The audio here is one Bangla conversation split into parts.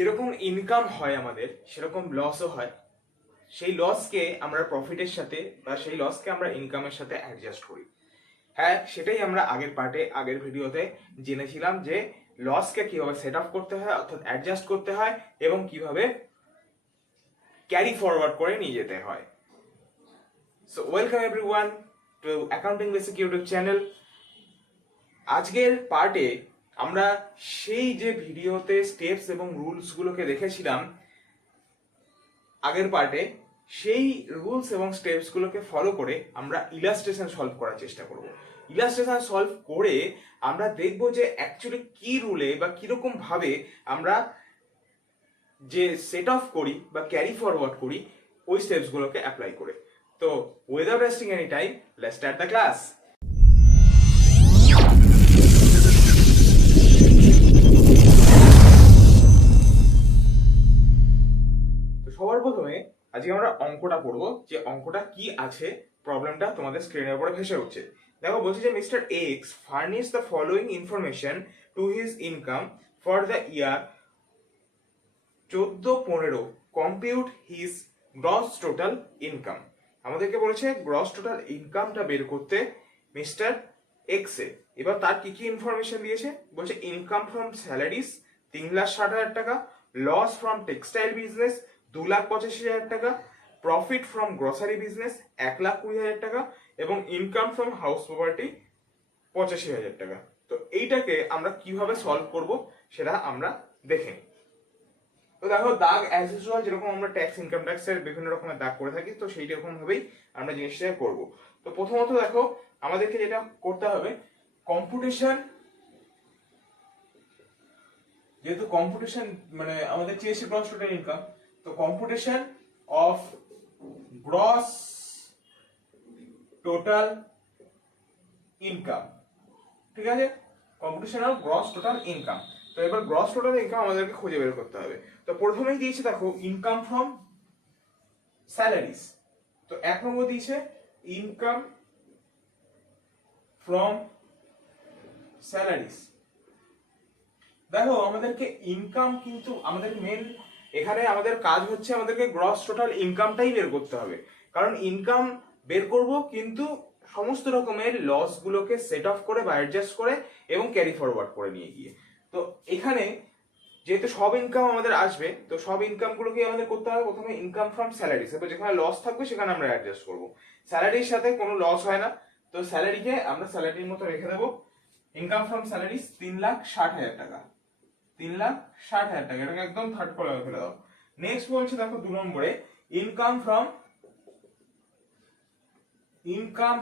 যেরকম ইনকাম হয় আমাদের সেরকম লসও হয়। সেই লসকে আমরা প্রফিটের সাথে বা সেই লসকে আমরা ইনকামের সাথে অ্যাডজাস্ট করি। হ্যাঁ, সেটাই আমরা আগের ভিডিওতে জেনেছিলাম যে লসকে কিভাবে সেট আপ করতে হয় অর্থাৎ অ্যাডজাস্ট করতে হয় এবং কিভাবে ক্যারি ফরওয়ার্ড করে নিয়ে যেতে হয়। So welcome everyone two accounting basic YouTube channel. আজকের পার্টে আমরা সেই যে ভিডিওতে স্টেপস এবং রুলস গুলোকে দেখেছিলাম আগের পার্টে, সেই রুলস এবং স্টেপস গুলোকে ফলো করে আমরা ইলাস্ট্রেশন সলভ করার চেষ্টা করব। ইলাস্ট্রেশন সলভ করে আমরা দেখব যে অ্যাকচুয়ালি কি রুলে বা কিরকম ভাবে আমরা যে সেট অফ করি বা ক্যারি ফরওয়ার্ড করি ওই স্টেপস গুলোকে অ্যাপ্লাই করে। তো without wasting any time, let's start the class. সবার প্রথমে আজকে আমরা অঙ্কটা করব, যে অঙ্কটা কি আছে, প্রবলেমটা তোমাদের স্ক্রিনের উপরে ভেসে উঠছে। দেখো, বলছে যে mister x furnish the following information to his income for the year 14-15, compute his gross total income. আমাদেরকে বলেছে গ্রস টোটাল ইনকামটা বের করতে মিস্টার এক্স এ। এবার তার কি কি ইনফরমেশন দিয়েছে বলছে, ইনকাম ফ্রম স্যালারিজ 3,60,000 টাকা, লস ফ্রম টেক্সটাইল বিজনেস 2,85,000 টাকা, প্রফিট ফ্রম গ্রসারি বিজনেস 1,20,000 টাকা এবং ইনকাম ফ্রম হাউস প্রপার্টি 85,000 টাকা। তো এইটাকে আমরা কিভাবে সলভ করব সেটা আমরা দেখে নিই। তো দেখো, দাগ অ্যাজ ইউজুয়াল যেরকম আমরা ট্যাক্স ইনকাম ট্যাক্সের বিভিন্ন রকমের দাগ করে থাকি, তো সেই রকম ভাবেই আমরা জিনিসটা করব। তো প্রথমত দেখো, আমাদেরকে যেটা করতে হবে, কম্পুটেশন, যেহেতু কম্পুটেশন মানে আমাদের চেয়েছে গ্রস টোটাল ইনকাম, তো কম্পুটেশন অফ গ্রস টোটাল ইনকাম, ঠিক আছে, কম্পুটেশন অফ গ্রস টোটাল ইনকাম। তো এবার গ্রস টোটাল ইনকাম আমাদেরকে খুঁজে বের করতে হবে। তো প্রথমেই দিয়েছে দেখো ইনকাম ফ্রম স্যালারিজ। তো এক নম্বর দিয়েছে ইনকাম ফ্রম স্যালারিজ। দেখো, আমাদেরকে ইনকাম কিন্তু আমাদের মেন এখানে আমাদের কাজ হচ্ছে আমাদেরকে গ্রস টোটাল ইনকামটাই বের করতে হবে, কারণ ইনকাম বের করব কিন্তু সমস্ত রকমের লস গুলোকে সেট অফ করে বা অ্যাডজাস্ট করে এবং ক্যারি ফরওয়ার্ড করে নিয়ে গিয়ে। তো এখানে যেহেতু সব ইনকাম আমাদের আসবে, তো সব ইনকাম গুলোকে আমাদের করতে হবে প্রথমে ইনকাম ফ্রম স্যালারিজ। এবার যেখানে লস থাকবে সেখানে আমরা অ্যাডজাস্ট করব। স্যালারির সাথে কোনো লস হয় না, তো স্যালারিকে আমরা স্যালারির মতো রেখে দেবো। ইনকাম ফ্রম স্যালারিজ 3,60,000 টাকা, 3,60,000 টাকা, এটাকে একদম থার্ড কলামে ফেলে দাও। নেক্সট বলছে দেখো 2 নম্বরে income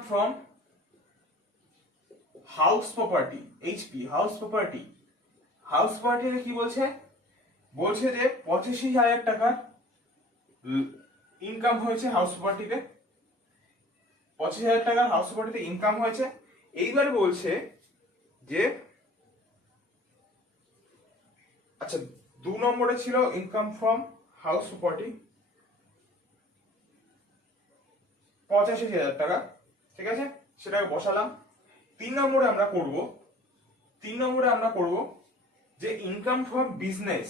from house property, HP, house property. House প্রপার্টিতে কি বলছে, বলছে যে 85,000 টাকা ইনকাম হয়েছে হাউস প্রপার্টিতে, 85,000 টাকা হাউস প্রপার্টিতে ইনকাম হয়েছে। এইবারে বলছে যে আচ্ছা, 2 নম্বরে ছিল ইনকাম ফ্রম হাউস প্রপার্টি 85,000 টাকা, ঠিক আছে, সেটাকে বসালাম। 3 নম্বরে আমরা করব যে ইনকাম ফ্রম বিজনেস,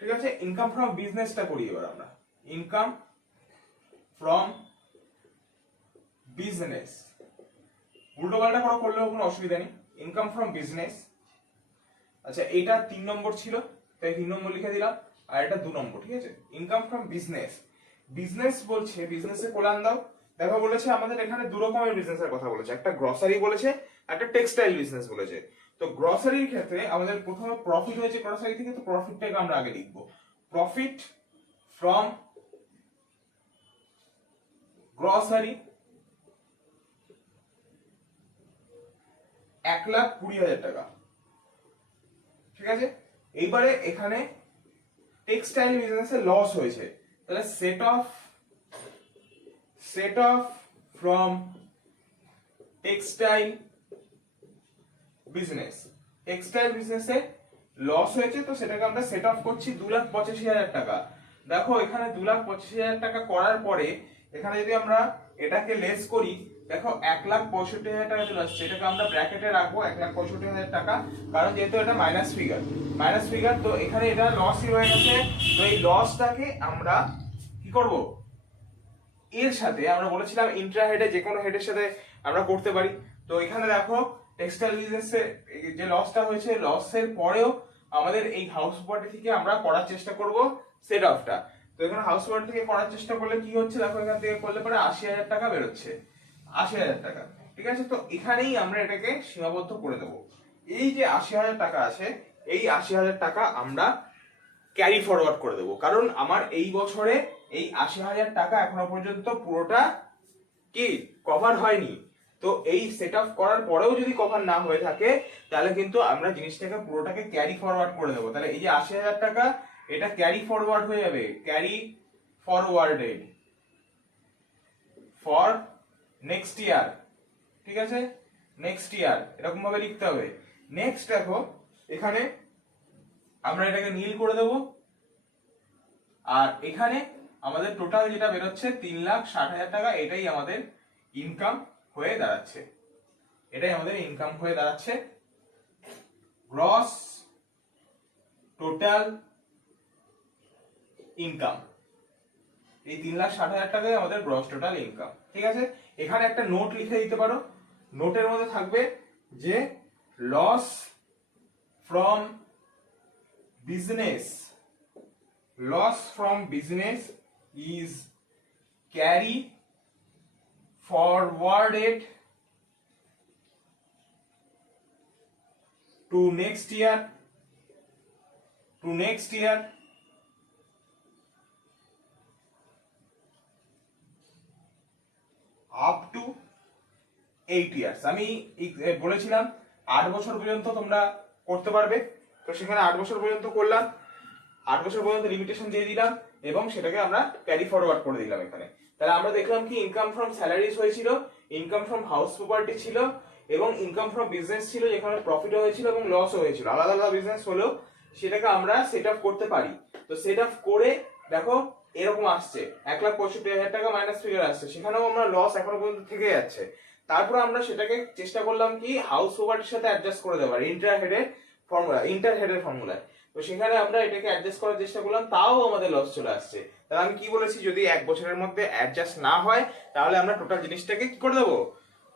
ঠিক আছে, ইনকাম ফ্রম বিজনেসটা করি এবার আমরা। ইনকাম ফ্রম বিজনেস, উল্টো পাল্টা করলেও কোনো অসুবিধা নেই। ইনকাম ফ্রম বিজনেস, আচ্ছা এটা 3 নম্বর ছিল, তাই 3 নম্বর লিখে দিলাম, আর এটা 2 নম্বর, ঠিক আছে। ইনকাম ফ্রম বিজনেস, বিজনেস বলছে বিজনেসে কোলান দাও। দেখো, বলেছে আমাদের এখানে 2 রকমের বিজনেসের কথা বলেছে, একটা গ্রসারি বলেছে, একটা টেক্সটাইল বিজনেস বলেছে। তো গ্রসারির ক্ষেত্রে আমাদের প্রথমে প্রফিট হয়েছে গ্রসারি থেকে, তো প্রফিটটাকে আমরা আগে লিখব। প্রফিট ফ্রম গ্রসারি 1,20,000 টাকা, ঠিক আছে। এইবারে এখানে টেক্সটাইল বিজনেসে লস হয়েছে, তাহলে সেট অফ ফ্রম টেক্সটাইল বিজনেসে লস হয়েছে, তো সেটাকে আমরা সেট অফ করছি 2,85,000 টাকা। দেখো, এখানে 2,85,000 টাকা করার পরে এখানে যদি আমরা এটাকে লেস করি, দেখো 1,65,000 টাকা চলে আসছে, এটাকে আমরা ব্র্যাকেটে রাখবো 1,65,000 টাকা, কারণ যেহেতু এটা মাইনাস ফিগার, তো এখানে এটা লসই হয়ে গেছে। তো এই লসটাকে আমরা কি করব, এর সাথে আমরা বলেছিলাম ইন্ট্রা হেডে যে কোনো হেডের সাথে আমরা করতে পারি। তো এখানে দেখো টেক্সটাইল বিজনেসে যে লসটা হয়েছে, লসের পরেও আমাদের এই হাউস প্রপার্টি থেকে আমরা করার চেষ্টা করব সেট অফটা। তো এখানে হাউস প্রপার্টি থেকে করার চেষ্টা করলে কি হচ্ছে, দেখো এখান থেকে করলে পরে 80,000 টাকা বেরোচ্ছে, 80,000 টাকা। ঠিক আছে, তো এখানেই আমরা এটাকে সীমাবদ্ধ করে দেবো। এই যে 80,000 টাকা আছে, এই 80,000 টাকা আমরা ক্যারি ফরওয়ার্ড করে দেবো, কারণ আমার এই বছরে এই 80,000 টাকা এখনো পর্যন্ত পুরোটা কি কভার হয়নি। তো এই সেট আপ করার পরেও যদি কভার না হয়ে থাকে, তাহলে কিন্তু আমরা জিনিসটাকে পুরোটাকে ক্যারি ফরওয়ার্ড করে দেবো। তাহলে এই যে 80,000 টাকা, এটা ক্যারি ফরওয়ার্ড হয়ে যাবে, carry forwarded for next year. ঠিক আছে, নেক্সট ইয়ার এরকম ভাবে লিখতে হবে। নেক্সট দেখো এখানে আমরা এটাকে নীল করে দেব, আর এখানে আমাদের টোটাল যেটা বেরোচ্ছে 3,60,000 টাকা, এটাই আমাদের ইনকাম হয়ে দাঁড়াচ্ছে, গ্রস টোটাল ইনকাম। এই 3,60,000 টাকাই আমাদের গ্রস টোটাল ইনকাম। ঠিক আছে, এখানে একটা নোট লিখে দিতে পারো, নোটের মধ্যে থাকবে যে loss from business is carry forwarded to next year up to 8 years। আমি বলেছিলাম 8 বছর পর্যন্ত তোমরা করতে পারবে, তো সেখানে 8 বছর পর্যন্ত করলাম, 8 বছর পর্যন্ত লিমিটেশন দিয়ে দিলাম এবং সেটাকে আমরা ক্যারি ফরওয়ার্ড করে দিলাম এখানে। তাহলে আমরা দেখলাম কি ইনকাম ফ্রম স্যালারিজ হয়েছিল, ইনকাম ফ্রম হাউস প্রপার্টি ছিল, এবং ইনকাম ফ্রম বিজনেস ছিল যেখানে প্রফিটও হয়েছিল এবং লসও হয়েছিল। আলাদা আলাদা বিজনেস হলেও সেটাকে আমরা সেট আপ করতে পারি। তো সেট আপ করে দেখো এরকম আসছে 1,65,000 টাকা মাইনাস ফিগার আসছে, সেখানেও আমরা লস এখনো পর্যন্ত থেকে যাচ্ছে। তারপর আমরা সেটাকে চেষ্টা করলাম কি হাউস প্রপার্টির সাথে অ্যাডজাস্ট করে দেওয়ার ইন্টার হেডের ফর্মুলায়। তো সেখানে আমরা এটাকে অ্যাডজাস্ট করার চেষ্টা করলাম, তাও আমাদের লস চলে আসছে। তাহলে আমি কি বলেছি, যদি 1 বছরের মধ্যে অ্যাডজাস্ট না হয়, তাহলে আমরা টোটাল জিনিসটাকে কি করে দেবো,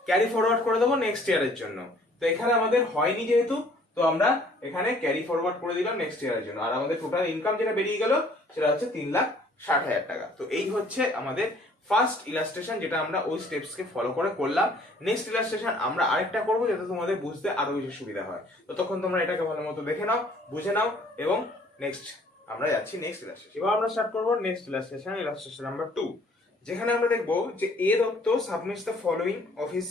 ক্যারি ফরওয়ার্ড করে দেবো নেক্সট ইয়ারের জন্য। তো এখানে আমাদের হয়নি যেহেতু, তো আমরা এখানে ক্যারি ফরওয়ার্ড করে দিলাম নেক্সট ইয়ারের জন্য, আর আমাদের টোটাল ইনকাম যেটা বেরিয়ে গেল সেটা হচ্ছে 3,60,000 টাকা। তো এই হচ্ছে আমাদের ফার্স্ট ইলাস্ট্রেশন, যেটা আমরা ওই স্টেপসকে ফলো করে করলাম। নেক্সট ইলাস্ট্রেশন আমরা আরেকটা করবো, যাতে তোমাদের বুঝতে আরো বেশি সুবিধা হয়। তো তখন তোমরা এটাকে ভালো মতো দেখে নাও, বুঝে নাও, এবং নেক্সট আমরা যাচ্ছি নেক্সট ইলাস্ট্রেশন। এবার আমরা স্টার্ট করবো নেক্সট ইলাস্ট্রেশন নাম্বার 2, যেখানে আমরা দেখবো যে A Dutta submits the following of his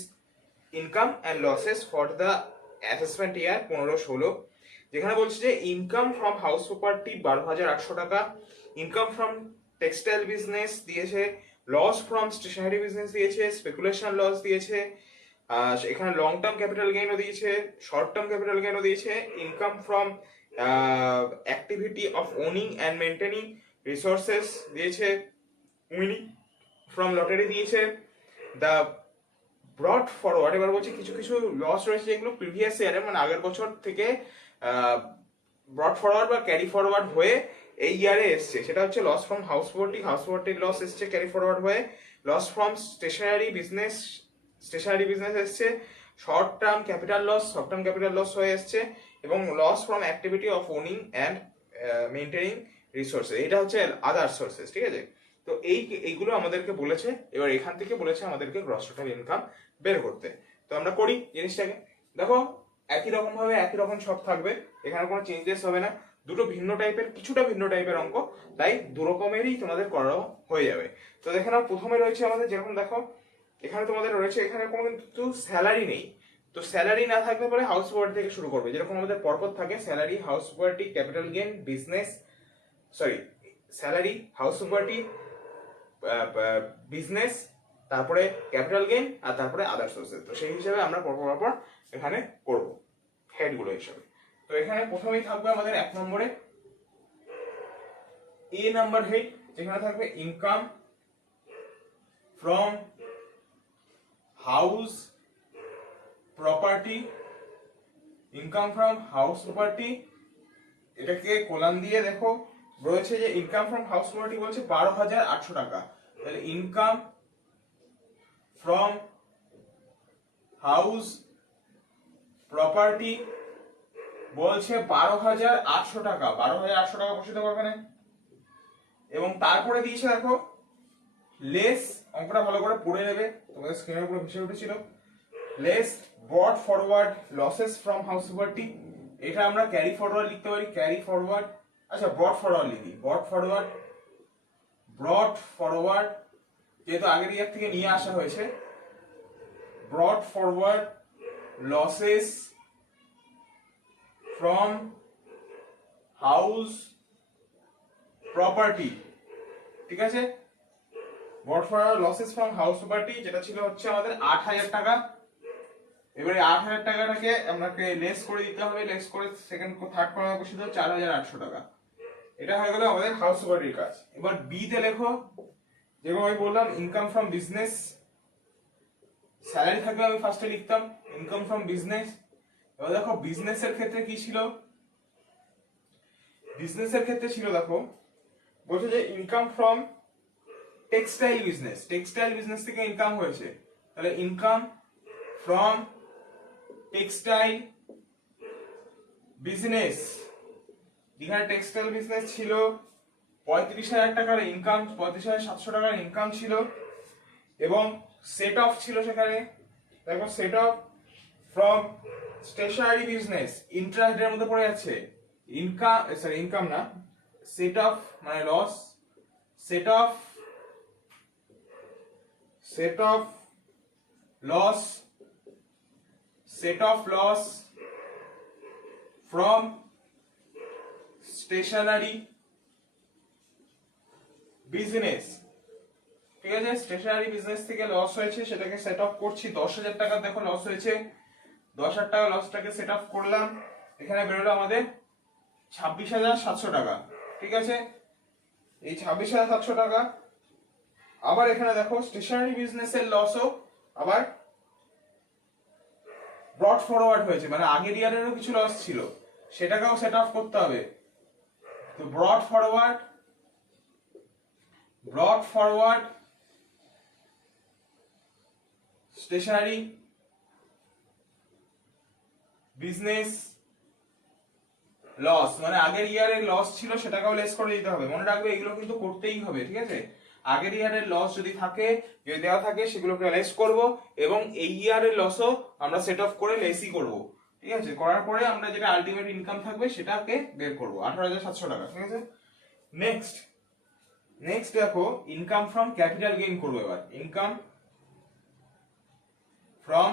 income and losses for the assessment year 15-16। যেখানে বলছে যে ইনকাম ফ্রম হাউস প্রপার্টি 12,800 টাকা, ইনকাম ফ্রম টেক্সটাইল বিজনেস দিয়েছে, লস ফ্রম স্টেশনারি বিজনেস দিয়েছে, স্পেকুলেশন লস দিয়েছে, এখানে লং টার্ম ক্যাপিটাল গেইনও দিয়েছে, শর্ট টার্ম ক্যাপিটাল গেইনও দিয়েছে, income from activity of owning and maintaining resources দিয়েছে, উইনিং ফ্রম লটারি দিয়েছে, দ্য ব্রট ফরওয়ার্ড। এবার বলছে কিছু কিছু লস রয়েছে যেগুলো প্রিভিয়াস ইয়ারে মানে আগের বছর থেকে ব্রট ফরওয়ার্ড বা ক্যারি ফরওয়ার্ড হয়ে এই ইয়ারে এসছে, সেটা হচ্ছে লস ফ্রম হাউস প্রপার্টির লস এসছে ক্যারি ফরওয়ার্ড হয়ে, লস ফ্রম স্টেশনারি বিজনেস এসছে, শর্ট টার্ম ক্যাপিটাল লস হয়ে এসছে, এবং loss from activity of owning and maintaining resources, এটা হচ্ছে আদার সোর্সেস। ঠিক আছে, তো এইগুলো আমাদেরকে বলেছে। এবার এখান থেকে বলেছে আমাদেরকে গ্রস টোটাল ইনকাম বের করতে। তো আমরা করি জিনিসটাকে, দেখো একই রকম ভাবে একই রকম সব থাকবে, এখানে কোনো চেঞ্জেস হবে না, কিছুটা ভিন্ন টাইপের অঙ্ক, তাই দু রকমেরই তোমাদের করা হয়ে যাবে। তো দেখে নাও, প্রথমে রয়েছে আমাদের, যেরকম দেখো এখানে তোমাদের রয়েছে, এখানে কোনো কিন্তু স্যালারি নেই। তো স্যালারি না থাকলে পরে হাউস প্রপার্টি থেকে শুরু করবে, যেরকম আমাদের পরপর থাকে salary, house property, capital gain, salary, house property, business, তারপরে ক্যাপিটাল গেইন, আর তারপরে আদার সোর্সেস। তো সেই হিসাবে আমরা পরপর এখানে করব হেডগুলো হিসাবে। তো এখানে প্রথমেই থাকবে আমাদের 1 নম্বরে এ নাম্বার হেড, যেখানে থাকবে income from house property, income from house property, এটাকে কোলান দিয়ে দেখো রয়েছে যে ইনকাম ফ্রম হাউস প্রপার্টি বলছে 12,800 টাকা। তাহলে ইনকাম ফ্রম হাউস প্রপার্টি বলছে 12,800 টাকা, 12,800 টাকা বসে দেবো এখানে। এবং তারপরে দিয়েছে দেখো লেস, অঙ্কটা ভালো করে পড়ে নেবে, তোমাদের স্ক্রিনের উপরে ভেসে উঠেছিল, less ব্রট forward losses from house property, এটা আমরা ক্যারি ফরওয়ার্ড লিখতে পারি, ক্যারি ফরওয়ার্ড, আচ্ছা ব্রট ফরওয়ার্ড লিখি, ব্রট ফরওয়ার্ড যেহেতু আগের ইয়ার থেকে নিয়ে আসা হয়েছে, ব্রট forward losses from house property, ঠিক আছে, ব্রট forward losses from house property যেটা ছিল হচ্ছে আমাদের 8,000 টাকা। এবারে 8,000 টাকাটাকে আমাকে লেস করে দিতে হবে, লেস করে সেকেন্ড থার্ড কলামে বসিয়ে দেবো 4,800 টাকা। এটা হয়ে গেল আমাদের হাউস প্রপার্টির কাজ। এবার বি তে লেখো, যেরকম আমি বললাম ইনকাম ফ্রম বিজনেস, স্যালারি থাকলে আমি ফার্স্টে লিখতাম ইনকাম ফ্রম বিজনেস। এবার দেখো বিজনেসের ক্ষেত্রে কি ছিল, বিজনেসের ক্ষেত্রে ছিল দেখো বলছে যে income from textile business, textile business থেকে ইনকাম হয়েছে, তাহলে ইনকাম ফ্রম টেক্সটাইল বিজনেস, এখানে টেক্সটাইল বিজনেস ছিল 35,000 টাকার ইনকাম, 35,700 টাকার ইনকাম ছিল। এবং সেট অফ ছিল সেখানে দেখো set off from stationary business, ইন্টারেস্টের মধ্যে পড়ে যাচ্ছে, ইনকাম সরি ইনকাম না, সেট অফ মানে loss, set off loss, set off loss from stationary business, ঠিক আছে, স্টেশনারি বিজনেস থেকে লস হয়েছে সেটাকে সেট অফ করছি, 10,000 টাকা দেখো লস হয়েছে, 10,000 টাকা লসটাকে সেট অফ করলাম, এখানে বেরোলো আমাদের 26,700 টাকা, ঠিক আছে, এই 26,700 টাকা। আবার এখানে দেখো স্টেশনারি বিজনেসের লসও আবার ব্রট ফরওয়ার্ড হয়েছে, মানে আগের ইয়ারেরও কিছু লস ছিল সেটাকেও সেট অফ করতে হবে। তো brought forward stationary business loss, মানে আগের ইয়ারের লস ছিল সেটাকেও লেস করে দিতে হবে, মনে রাখবে এগুলো কিন্তু করতেই হবে, ঠিক আছে, আগের ইয়ারের লস যদি থাকে, যদি দেওয়া থাকে সেগুলোকে লেস করব, এবং এই ইয়ারের লসও আমরা সেট অফ করে লেসই করব, ঠিক আছে, করার পরে আমরা যেটা আলটিমেট ইনকাম থাকবে সেটাকে বের করব 18,700 টাকা, ঠিক আছে। নেক্সট দেখো ইনকাম ফ্রম ক্যাপিটাল গেইন করব, এবার ইনকাম ফ্রম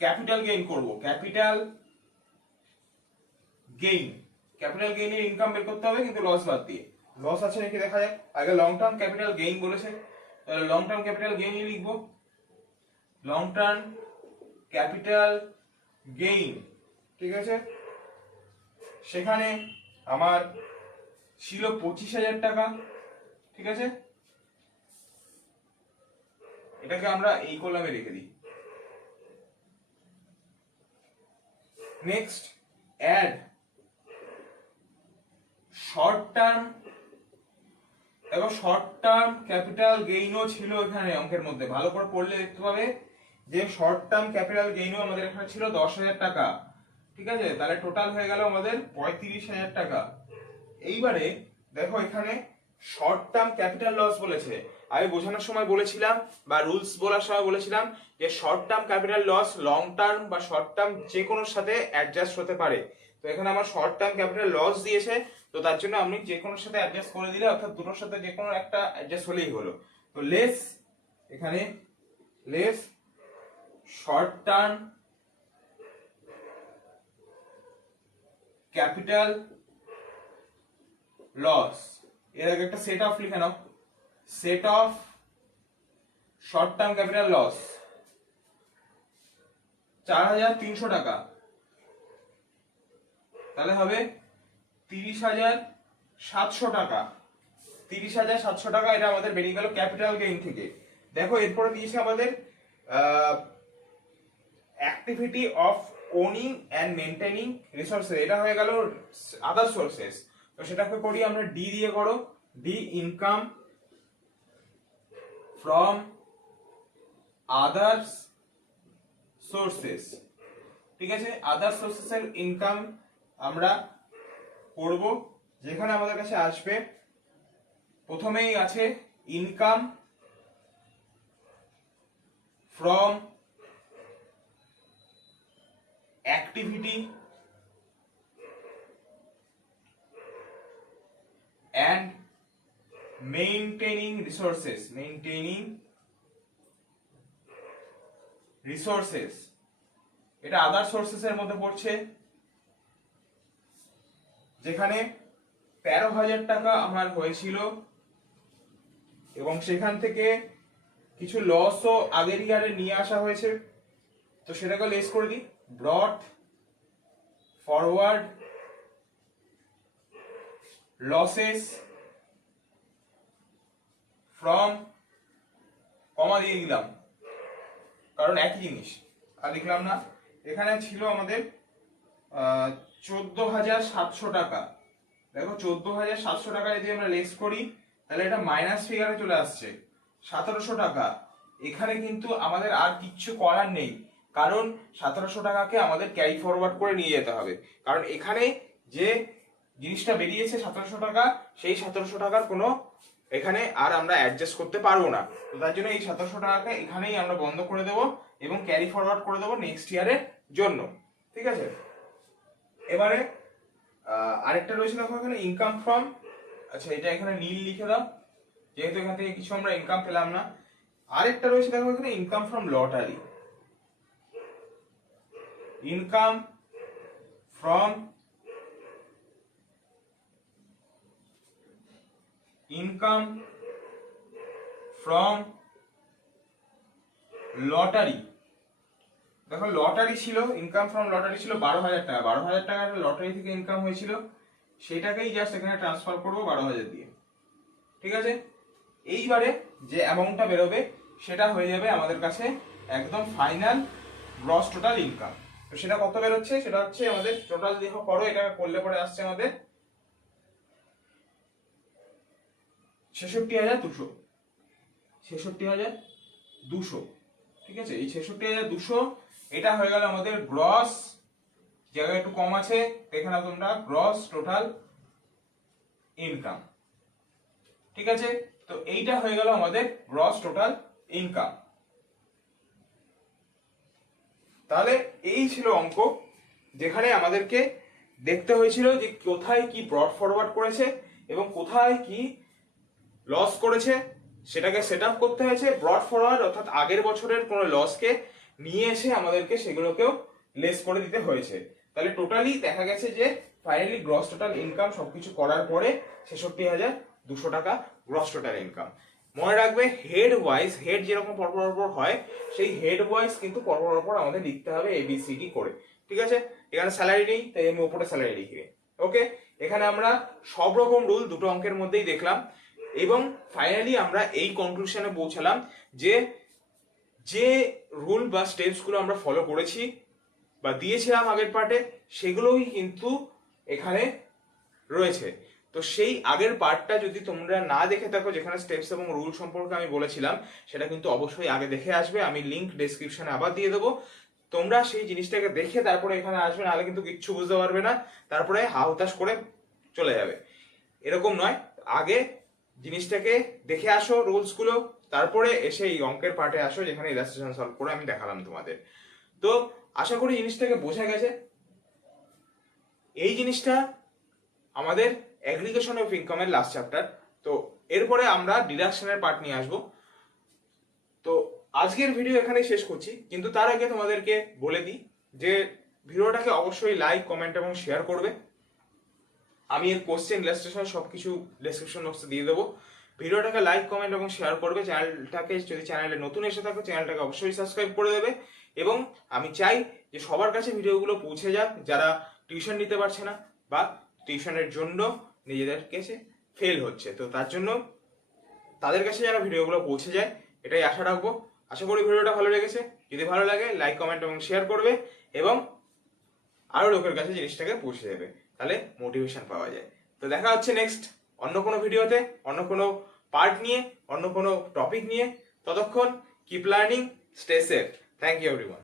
ক্যাপিটাল গেইন করব, ক্যাপিটাল গেইনের ইনকাম বের করতে হবে কিন্তু লস বাদ দিয়ে, লস আছে নাকি দেখা যাক, আগে লং টার্ম ক্যাপিটাল গেইন বলেছে, তাহলে লং টার্ম ক্যাপিটাল গেইনই লিখবো, লং টার্ম ক্যাপিটাল গেইন, ঠিক আছে, সেখানে আমার ছিল 25,000 টাকা, ঠিক আছে, এটাকে আমরা এই কলামে রেখে দিই। নেক্সট অ্যাড শর্ট টার্ম, দেখো শর্ট টার্ম ক্যাপিটাল গেইনও ছিল এখানে অঙ্কের মধ্যে, ভালো করে পড়লে দেখতে পাবে যে শর্ট টার্ম ক্যাপিটাল গেইনও আমাদের এখানে ছিল 10,000 টাকা, ঠিক আছে, তাহলে টোটাল হয়ে গেল আমাদের 35,000 টাকা। এইবারে দেখো এখানে শর্ট টার্ম ক্যাপিটাল লস বলেছে, আমি বোঝানোর সময় বলেছিলাম বা রুলস বলার সময় বলেছিলাম যে short term capital loss long term বা শর্ট টার্ম যে কোনোর সাথে অ্যাডজাস্ট হতে পারে, তো এখানে আমার শর্ট টার্ম ক্যাপিটাল লস দিয়েছে, তো তার জন্য আমি যে কোনোর সাথে অ্যাডজাস্ট করে দিলে, অর্থাৎ দুটোর সাথে যে কোনো একটা অ্যাডজাস্ট হলেই হলো, তো লেস এখানে less short term capital loss, এর আগে একটা সেট অফ লিখে নাও, set off short term capital loss 4,300 টাকা, তাহলে হবে 30,700 টাকা, 30,700 টাকা, এটা আমাদের বেরিয়ে গেল ক্যাপিটাল গেইন থেকে। দেখো এরপরে দিয়েছে আমাদের activity of owning and maintaining resources, এটা হয়ে গেল আদার সোর্সেস। তো সেটাকে করি আমরা ডি দিয়ে, করো D income from others sources. ঠিক আছে, আদার সোর্সেস এর ইনকাম আমরা করব, যেখানে আমাদের কাছে আসবে প্রথমেই আছে income from activity and maintaining resources, এটা আদার সোর্সেস এর মধ্যে পড়ছে, যেখানে 13,000 টাকা আমার হয়েছিল এবং সেখান থেকে কিছু লসও আগের ইয়ারে নিয়ে আসা হয়েছে। তো সেটাকে লেস করে দিই, ব্রট ফরওয়ার্ড লসেস ফ্রম, কমা দিয়ে দিলাম কারণ একই জিনিস, আর লিখলাম না। এখানে ছিল আমাদের 14,700 টাকা। দেখো 14,700 টাকা যদি আমরা লেস করি তাহলে এটা মাইনাস ফিগারে চলে আসছে 1,700 টাকা। এখানে কিন্তু আমাদের আর কিচ্ছু করার নেই, কারণ 1,700 টাকাকে আমাদের ক্যারি ফরওয়ার্ড করে নিয়ে যেতে হবে, কারণ এখানে যে জিনিসটা বেরিয়েছে 1,700 টাকা, সেই 1,700 টাকার কোনো এখানে আর আমরা অ্যাডজাস্ট করতে পারবো না। তো তার জন্য এই 1,700 টাকাকে এখানেই আমরা বন্ধ করে দেবো এবং ক্যারি ফরওয়ার্ড করে দেবো নেক্সট ইয়ারের জন্য। ঠিক আছে, এবারে আরেকটা রয়েছে দেখো এখানে ইনকাম ফ্রম, আচ্ছা এটা এখানে নীল লিখে দাও যেহেতু এখান থেকে কিছু আমরা ইনকাম পেলাম না। আরেকটা রয়েছে দেখো এখানে income from lottery, income from lottery. দেখো লটারি ছিল, ইনকাম ফ্রম লটারি ছিল 12,000 টাকা, 12,000 টাকা লটারি থেকে ইনকাম হয়েছিল, সেটাকেই জাস্ট এখানে ট্রান্সফার করবো 12,000 দিয়ে। ঠিক আছে, এইবারে যে অ্যামাউন্টটা বেরোবে সেটা হয়ে যাবে আমাদের কাছে একদম ফাইনাল গ্রস টোটাল ইনকাম। তো সেটা কত বেরোচ্ছে, সেটা হচ্ছে আমাদের টোটাল দেখো করো, এটা করলে পরে আসছে আমাদের 66,200, 66,200। ঠিক আছে, এই 66,200 এটা হয়ে গেল আমাদের গ্রস, জায়গায় একটু কম আছে এখানে তোমরা গ্রস টোটাল ইনকাম। ঠিক আছে, তো এইটা হয়ে গেল আমাদের গ্রস টোটাল ইনকাম। তাহলে এই ছিল অঙ্ক, যেখানে আমাদেরকে দেখতে হয়েছিল যে কোথায় কি ব্রড ফরওয়ার্ড করেছে এবং কোথায় কি লস করেছে, সেটাকে সেট আপ করতে হয়েছে। ব্রড ফরওয়ার্ড অর্থাৎ আগের বছরের কোনো লসকে নিয়ে এসে আমাদেরকে সেগুলোকেও লেস করে দিতে হয়েছে। তাহলে টোটালি দেখা গেছে যে ফাইনালি গ্রস টোটাল ইনকাম সবকিছু করার পরে 66,200 টাকা গ্রস টোটাল ইনকাম। মনে রাখবে হেড ওয়াইজ, হেড যেরকম পরপর হয় সেই হেড ওয়াইজ কিন্তু পরপর আমাদের লিখতে হবে ABCD করে। ঠিক আছে, এখানে স্যালারি নেই তাই আমি উপরে স্যালারি লিখি। ওকে, এখানে আমরা সব রকম রুল দুটো অঙ্কের মধ্যেই দেখলাম এবং ফাইনালি আমরা এই কনক্লুশনে পৌঁছালাম যে যে রুল বা স্টেপস গুলো আমরা ফলো করেছি বা দিয়েছিলাম আগের পার্টে সেগুলোই কিন্তু এখানে রয়েছে। তো সেই আগের পার্টটা যদি তোমরা না দেখে থাকো, যেখানে স্টেপস এবং রুল সম্পর্কে আমি বলেছিলাম, সেটা কিন্তু অবশ্যই আগে দেখে আসবে। আমি লিংক ডেসক্রিপশনে আবার দিয়ে দেবো, তোমরা সেই জিনিসটাকে দেখে তারপরে এখানে আসবে, নাহলে কিন্তু কিচ্ছু বুঝতে পারবে না, তারপরে হাহুতাশ করে চলে যাবে। এরকম নয়, আগে জিনিসটাকে দেখে আসো রুলস গুলো, তারপরে এসে এই অঙ্কের পার্টে আসো যেখানে ইলাস্ট্রেশন সলভ করে আমি দেখালাম তোমাদের। তো আশা করি জিনিসটাকে বোঝা গেছে। এই জিনিসটা আমাদের অ্যাগ্রিগেশন অফ ইনকামের লাস্ট চ্যাপ্টার। তো এরপরে আমরা ডিডাকশনের পার্ট নিয়ে আসবো। তো আজকের ভিডিও এখানেই শেষ করছি, কিন্তু তার আগে তোমাদেরকে বলে দিই যে ভিডিওটাকে অবশ্যই লাইক, কমেন্ট এবং শেয়ার করবে। আমি এর কোশ্চেন, ইলাস্ট্রেশন সবকিছু ডেসক্রিপশন বক্সে দিয়ে দেবো। ভিডিওটাকে লাইক, কমেন্ট এবং শেয়ার করবে। চ্যানেলটাকে যদি চ্যানেলে নতুন এসে থাকো চ্যানেলটাকে অবশ্যই সাবস্ক্রাইব করে দেবে। এবং আমি চাই যে সবার কাছে ভিডিওগুলো পৌঁছে যাক যারা টিউশন নিতে পারছে না বা টিউশনের জন্য নিজেদের কাছে ফেল হচ্ছে। তো তার জন্য তাদের কাছে যেন ভিডিওগুলো পৌঁছে যায় এটাই আশা রাখবো। আশা করি ভিডিওটা ভালো লেগেছে। যদি ভালো লাগে লাইক, কমেন্ট এবং শেয়ার করবে এবং আরো লোকের কাছে জিনিসটাকে পৌঁছে দেবে, তাহলে মোটিভেশন পাওয়া যায়। তো দেখা হচ্ছে নেক্সট অন্য কোনো ভিডিওতে, অন্য কোনো পার্ট নিয়ে, অন্য কোনো টপিক নিয়ে। ততক্ষণ keep learning, stay safe. Thank you everyone.